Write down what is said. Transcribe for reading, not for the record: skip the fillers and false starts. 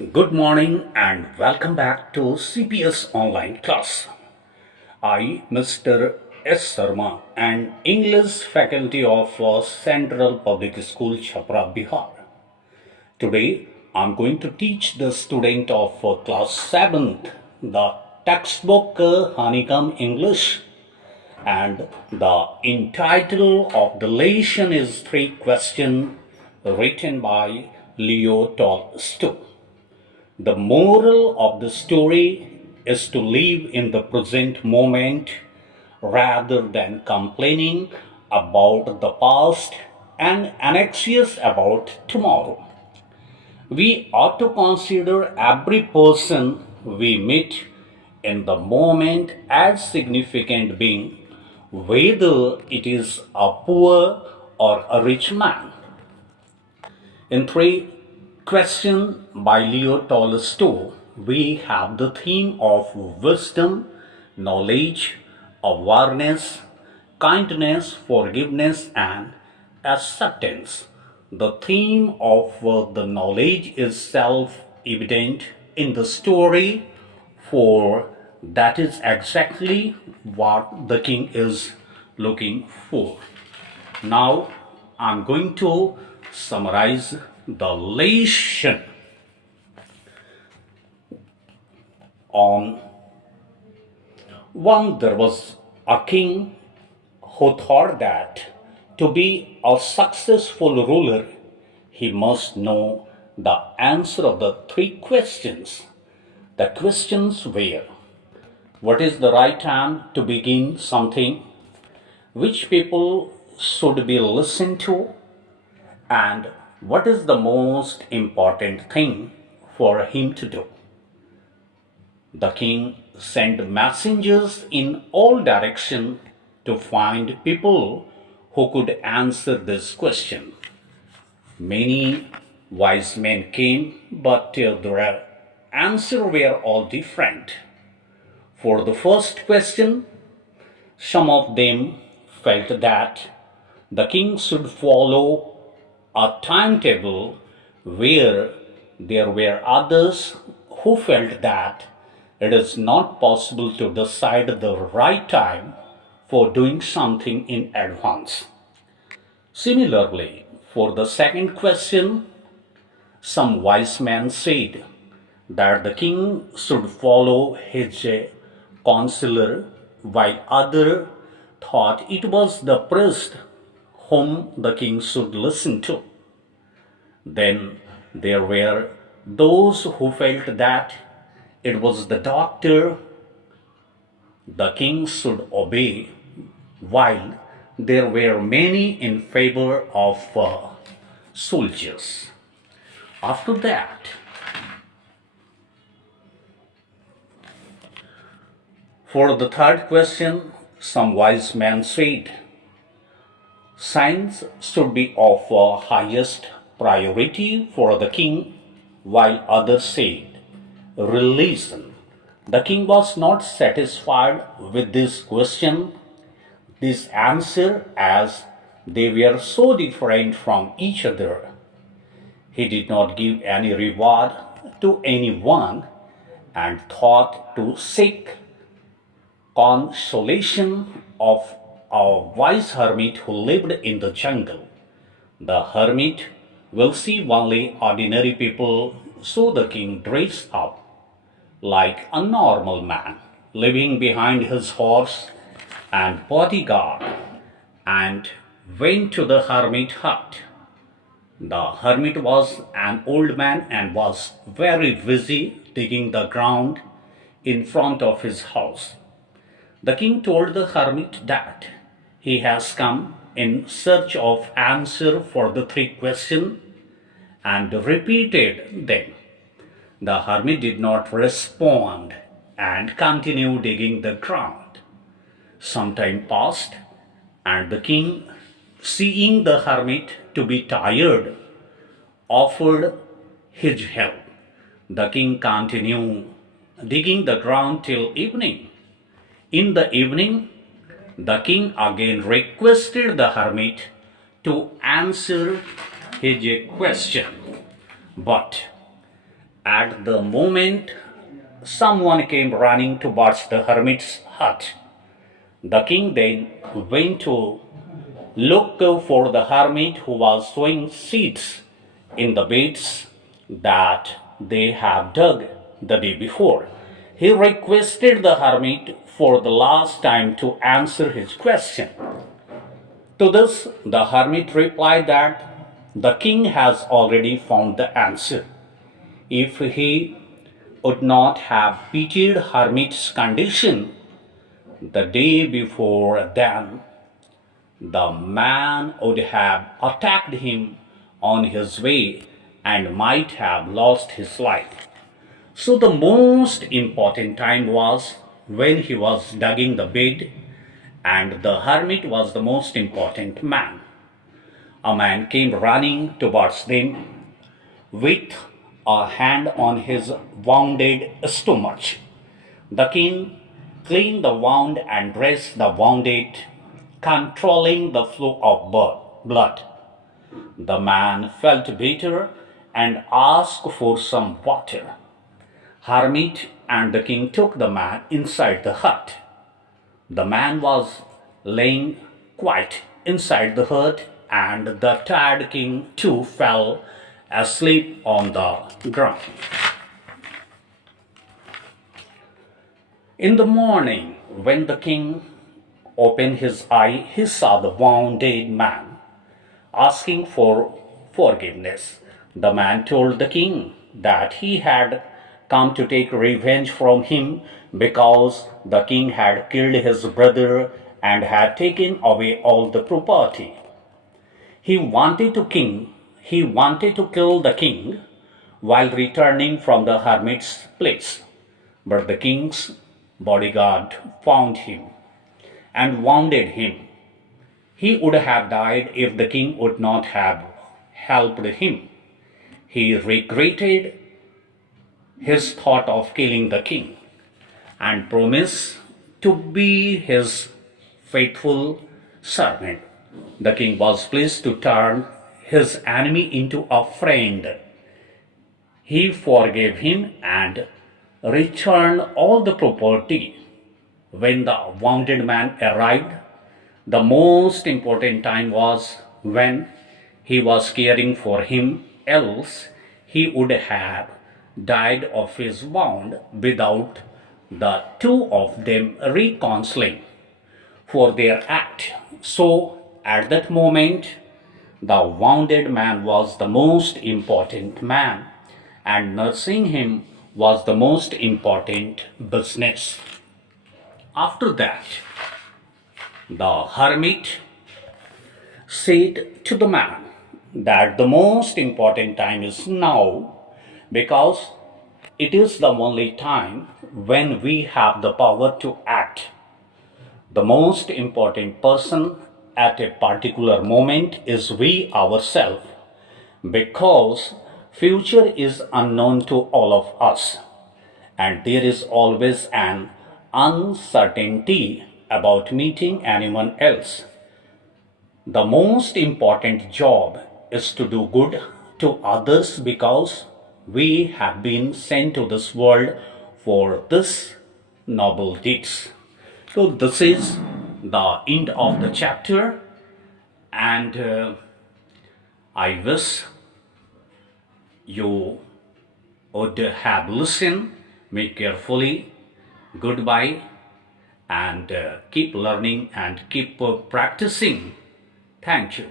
Good morning and welcome back to CPS online class. I, Mr. S.Sharma, and English faculty of Central Public School, Chhapra, Bihar. Today, I'm going to teach the student of class 7th the textbook Honeycomb English, and the entitle of the lesson is 3 questions written by Leo Tolstoy. The moral of the story is to live in the present moment rather than complaining about the past and anxious about tomorrow. We ought to consider every person we meet in the moment as significant being, whether it is a poor or a rich man. In 3 questions by Leo Tolstoy, we have the theme of wisdom, knowledge, awareness, kindness, forgiveness, and acceptance. The theme of the knowledge is self-evident in the story, for that is exactly what the king is looking for. Now, I'm going to summarize the lesson. On one, there was a king who thought that to be a successful ruler, he must know the answer of the 3 questions. The questions were: what is the right time to begin something? Which people should be listened to? And what is the most important thing for him to do? The king sent messengers in all directions to find people who could answer this question. Many wise men came, but their answers were all different. For the first question, some of them felt that the king should follow a timetable, where there were others who felt that it is not possible to decide the right time for doing something in advance. Similarly, for the second question, some wise men said that the king should follow his counselor, while others thought it was the priest whom the king should listen to. Then there were those who felt that it was the doctor the king should obey, while there were many in favor of soldiers. After that, for the third question, some wise men said science should be of highest priority for the king, while others said religion. The king was not satisfied with this question, this answer, as they were so different from each other. He did not give any reward to anyone and thought to seek consolation of a wise hermit who lived in the jungle. The hermit will see only ordinary people, so the king dressed up like a normal man, leaving behind his horse and bodyguard, and went to the hermit hut. The hermit was an old man and was very busy digging the ground in front of his house. The king told the hermit that he has come in search of answer for the 3 questions and repeated them. The hermit did not respond and continued digging the ground. Some time passed, and the king, seeing the hermit to be tired, offered his help. The king continued digging the ground till evening. In the evening, the king again requested the hermit to answer his question. But At the moment, someone came running towards the hermit's hut. The king then went to look for the hermit who was sowing seeds in the beds that they have dug the day before. He requested the hermit for the last time to answer his question. To this, the hermit replied that the king has already found the answer. If he would not have pitied hermit's condition the day before, then the man would have attacked him on his way and might have lost his life. So the most important time was when he was digging the bed, and the hermit was the most important man. A man came running towards them with a hand on his wounded stomach. The king cleaned the wound and dressed the wounded, controlling the flow of blood. The man felt better and asked for some water. Hermit and the king took the man inside the hut. The man was laying quiet inside the hut, and the tired king too fell asleep on the ground. In the morning, when the king opened his eye, he saw the wounded man asking for forgiveness. The man told the king that he had come to take revenge from him because the king had killed his brother and had taken away all the property. He wanted to kill the king while returning from the hermit's place. But the king's bodyguard found him and wounded him. He would have died if the king would not have helped him. He regretted his thought of killing the king and promised to be his faithful servant. The king was pleased to turn his enemy into a friend. He forgave him and returned all the property. When the wounded man arrived, the most important time was when he was caring for him, else he would have died of his wound without the two of them reconciling for their act. So, at that moment, the wounded man was the most important man, and nursing him was the most important business. After that, the hermit said to the man that the most important time is now, because it is the only time when we have the power to act. The most important person at a particular moment is we ourselves, because future is unknown to all of us, and there is always an uncertainty about meeting anyone else. The most important job is to do good to others, because we have been sent to this world for this noble deeds. So this is the end of the chapter, and I wish you would have listened me carefully. Goodbye, and keep learning and keep practicing. Thank you.